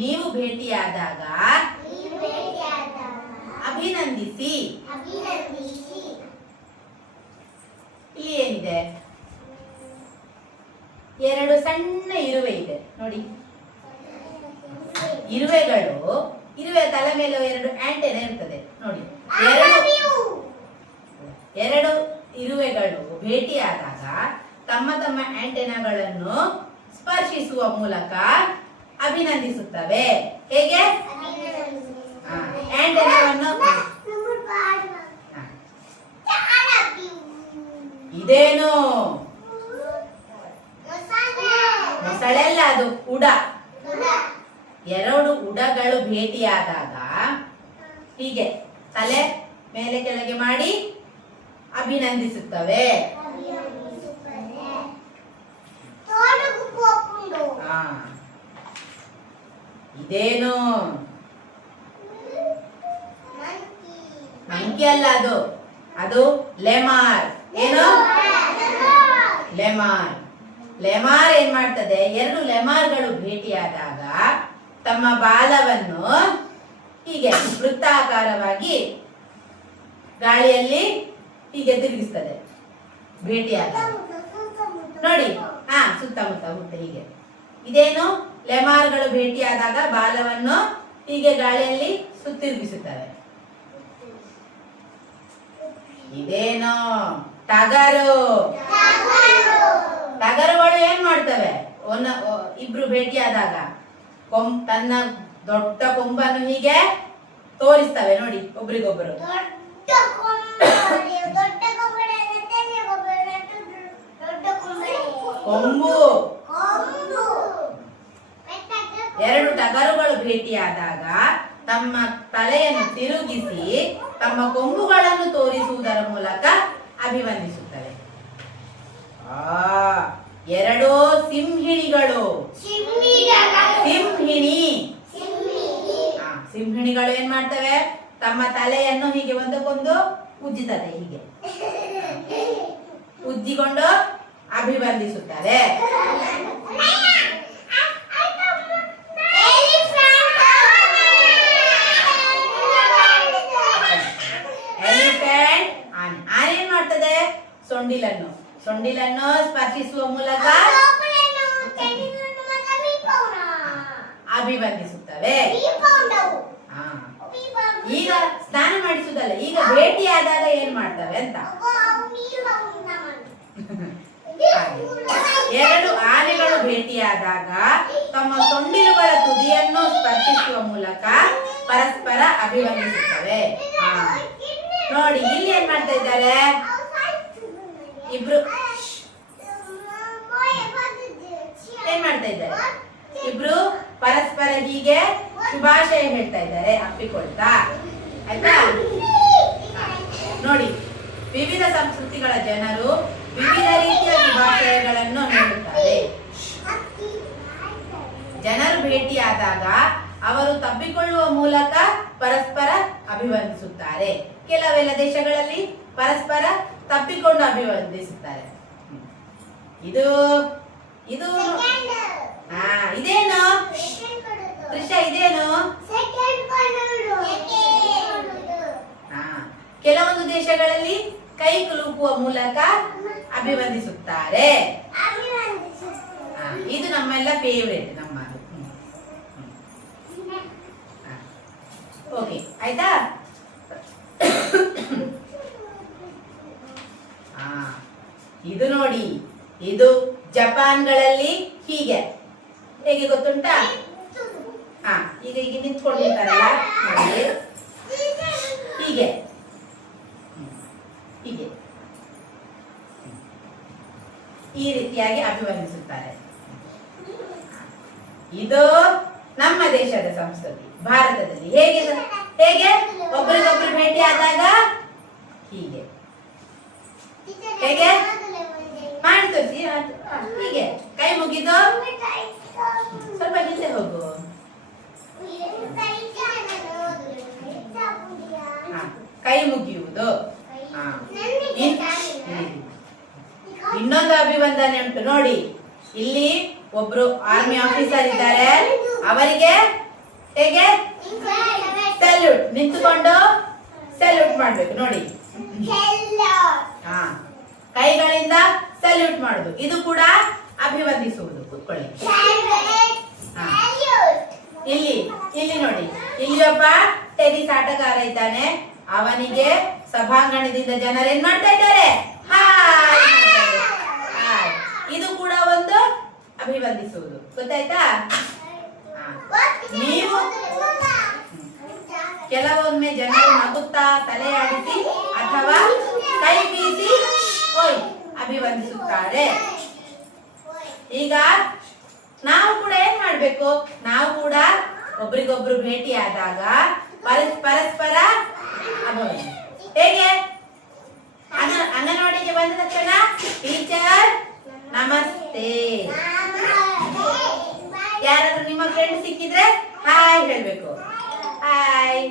ನೀವು ಭೇಟಿಯಾದಾಗ ಅಭಿನಂದಿಸಿ. ಇಲ್ಲಿ ಏನಿದೆ? ಎರಡು ಸಣ್ಣ ಇರುವೆ ಇದೆ ನೋಡಿ. ಇರುವೆ ತಲೆ ಮೇಲೆ ಎರಡು ಆಂಟೆನ ಇರ್ತದೆ ನೋಡಿ. ಎರಡು ಇರುವೆಗಳು ಭೇಟಿಯಾದಾಗ ತಮ್ಮ ತಮ್ಮ ಆಂಟೆನಾಗಳನ್ನು ಸ್ಪರ್ಶಿಸುವ ಮೂಲಕ ಅಭಿನಂದಿಸುತ್ತವೆ. ಹೇಗೆ? ಆಂಟೆನಾವನ್ನು ಇದೇನು? ಮೊಸಳೆಲ್ಲ, ಅದು ಉಡ. ಎರಡು ಉಡಗಳು ಭೇಟಿಯಾದಾಗ ಹೀಗೆ ತಲೆ ಮೇಲೆ ಕೆಳಗೆ ಮಾಡಿ ಅಭಿನಂದಿಸುತ್ತವೆ. ಇದೇನು? ಮಂಕಿ ಅಲ್ಲ, ಅದು ಲೆಮಾರ್. ಏನು? ಲೆಮಾರ್. ಲೆಮಾರ್ ಏನ್ ಮಾಡ್ತದೆ? ಎರಡು ಲೆಮಾರ್ಗಳು ಭೇಟಿಯಾದಾಗ ತಮ್ಮ ಬಾಲವನ್ನು ಹೀಗೆ ವೃತ್ತಾಕಾರವಾಗಿ ಗಾಳಿಯಲ್ಲಿ ಹೀಗೆ ತಿರುಗಿಸ್ತದೆ ಭೇಟಿಯಾದಾಗ ನೋಡಿ. ಸುತ್ತಮುತ್ತ ಹೀಗೆ. ಇದೇನು? ಲೆಮಾರ್ಗಳು ಭೇಟಿಯಾದಾಗ ಬಾಲವನ್ನು ಹೀಗೆ ಗಾಳಿಯಲ್ಲಿ ಸುತ್ತಿರುಗಿಸುತ್ತವೆ. ಇದೇನು? ಟಗರು. ಟಗರುಗಳು ಏನ್ ಮಾಡ್ತವೆ? ಇಬ್ರು ಭೇಟಿಯಾದಾಗ ತನ್ನ ದೊಡ್ಡ ಕೊಂಬನ್ನು ಹೀಗೆ ತೋರಿಸ್ತವೆ ನೋಡಿ ಒಬ್ರಿಗೊಬ್ರು. ಕೊಂಬು. ಎರಡು ಟಗರುಗಳು ಭೇಟಿಯಾದಾಗ ತಮ್ಮ ತಲೆಯನ್ನು ತಿರುಗಿಸಿ ತಮ್ಮ ಕೊಂಬುಗಳನ್ನು ತೋರಿಸುವುದರ ಮೂಲಕ ಅಭಿವಂದಿಸುತ್ತವೆ. ಎರಡೂ ಸಿಂಹಿಣಿಗಳು. ಸಿಂಹಿಣಿಗಳು ಏನ್ ಮಾಡ್ತವೆ? ತಮ್ಮ ತಲೆಯನ್ನು ಹೀಗೆ ಒಂದಕ್ಕೊಂದು ಉಜ್ಜಿತದೆ. ಹೀಗೆ ಉಜ್ಜಿಕೊಂಡು ಅಭಿವಂದಿಸುತ್ತಾರೆ. ಎಲಿಫೆಂಟ್. ಆನೆ ಏನ್ ಮಾಡ್ತದೆ? ಸೊಂಡಿಲನ್ನು ಸ್ಪರ್ಶಿಸುವ ಮೂಲಕ ಅಭಿವಂದಿಸುತ್ತವೆ. ಈಗ ಸ್ನಾನ ಮಾಡಿಸುವುದಲ್ಲ, ಈಗ ಭೇಟಿಯಾದಾಗ ಏನ್ ಮಾಡ್ತವೆ ಅಂತ. ಎರಡು ಆನೆಗಳು ಭೇಟಿಯಾದಾಗ ತಮ್ಮ ಸೊಂಡಿಲುಗಳ ತುದಿಯನ್ನು ಸ್ಪರ್ಶಿಸುವ ಮೂಲಕ ಪರಸ್ಪರ ಅಭಿವಂದಿಸುತ್ತವೆ. ನೋಡಿ ಇಲ್ಲಿ ಏನ್ ಮಾಡ್ತಾ ಇದ್ದಾರೆ? ಇಬ್ರು ಏನ್ ಮಾಡ್ತಾ ಇದ್ದಾರೆ? ಇಬ್ರು ಪರಸ್ಪರ ಹೀಗೆ ಶುಭಾಶಯ ಹೇಳ್ತಾ ಇದ್ದಾರೆ ಅಪ್ಪಿಕೊಳ್ತಾ. ಆಯ್ತಾ? ನೋಡಿ, ವಿವಿಧ ಸಂಸ್ಕೃತಿಗಳ ಜನರು ವಿವಿಧ ರೀತಿಯ ಶುಭಾಶಯಗಳನ್ನು ನೀಡುತ್ತಾರೆ. ಜನರು ಭೇಟಿಯಾದಾಗ ಅವರು ತಬ್ಬಿಕೊಳ್ಳುವ ಮೂಲಕ ಪರಸ್ಪರ ಅಭಿವಂದಿಸುತ್ತಾರೆ. ಕೆಲವೆಲ್ಲ ದೇಶಗಳಲ್ಲಿ ಪರಸ್ಪರ ತಪ್ಪಿಕೊಂಡು ಅಭಿವಂದಿಸುತ್ತಾರೆ. ಇದು ಇದೇನು? ಕೃಷ್ಣ ಇದೇನು? ಕೆಲವೊಂದು ದೇಶಗಳಲ್ಲಿ ಕೈ ಕುಲುಕುವ ಮೂಲಕ ಅಭಿವಂದಿಸುತ್ತಾರೆ. ಇದು ನಮ್ಮೆಲ್ಲ ಫೇವರೇಟ್, ನಮ್ಮದು. ಓಕೆ, ಆಯ್ತಾ? ಇದು ನೋಡಿ, ಇದು ಜಪಾನ್ಗಳಲ್ಲಿ ಹೀಗೆ ಹೇಗೆ ಗೊತ್ತುಂಟಾ? ಈಗ ನಿಂತ್ಕೊಂಡಿರ್ತಾರಲ್ಲ ನೋಡಿ, ಹೀಗೆ ಹೀಗೆ ಈ ರೀತಿಯಾಗಿ ಅಭಿವಂದಿಸುತ್ತಾರೆ. ಇದು ನಮ್ಮ ದೇಶದ ಸಂಸ್ಕೃತಿ. ಭಾರತದಲ್ಲಿ ಹೇಗೆ ಒಬ್ಬರಿಗೊಬ್ಬರು ಭೇಟಿ ಆದಾಗ ಹೀಗೆ ಹೇಗೆ ಮಾಡಿ ತೋರಿಸಿ. ಹೀಗೆ ಕೈ ಮುಗಿದು ಸ್ವಲ್ಪ ಹಿಂದೆ ಹೋಗು. ಕೈ ಮುಗಿಯುವುದು. ಇನ್ನೊಂದು ಅಭಿವಂದನೆ ಉಂಟು ನೋಡಿ. ಇಲ್ಲಿ ಒಬ್ರು ಆರ್ಮಿ ಆಫೀಸರ್ ಇದ್ದಾರೆ, ಅವರಿಗೆ ಹೇಗೆ ಸಲ್ಯೂಟ್, ನಿಂತುಕೊಂಡು ಸಲ್ಯೂಟ್ ಮಾಡ್ಬೇಕು ನೋಡಿ. ಹಾ, ಕೈಗಳಿಂದ ಸಲ್ಯೂಟ್ ಮಾಡುದು, ಇದು ಕೂಡ ಅಭಿವಂದಿಸುವುದು. ಕೂತ್ಕೊಳ್ಳಿ. ಇಲ್ಲಿ ಇಲ್ಲಿ ನೋಡಿ, ಇಲ್ಲಿ ಒಬ್ಬ ಟೆನಿಸ್ ಆಟಗಾರ ಇದ್ದಾನೆ. ಅವನಿಗೆ ಸಭಾಂಗಣದಿಂದ ಜನರು ಏನ್ ಮಾಡ್ತಾ ಇದ್ದಾರೆ? ಹಾಯ್. ಇದು ಕೂಡ ಒಂದು ಅಭಿವಂದಿಸುವುದು. ಗೊತ್ತಾಯ್ತಾ? ನೀವು ಕೆಲವೊಮ್ಮೆ ಜನರು ನಗುತ್ತಾ ತಲೆ ಆಡಿಸಿ ಅಥವಾ ಕೈ ಬೀಸಿ ಓಯ್ ಅಭಿವಂದಿಸುತ್ತಾರೆ. ಈಗ ನಾವು ಕೂಡ ಏನ್ ಮಾಡ್ಬೇಕು? ನಾವು ಕೂಡ ಒಬ್ರಿಗೊಬ್ರು ಭೇಟಿ ಆದಾಗ ಪರಸ್ಪರ ಅಭಿವಂದನೆ. ಹೇಗೆ? ಅಂಗನವಾಡಿಗೆ ಬಂದ ತಕ್ಷಣ ಟೀಚರ್ ನಮಸ್ತೆ. ಯಾರಾದ್ರೂ ನಿಮ್ಮ ಫ್ರೆಂಡ್ ಸಿಕ್ಕಿದ್ರೆ ಹಾಯ್ ಹೇಳ್ಬೇಕು. ಹಾಯ್.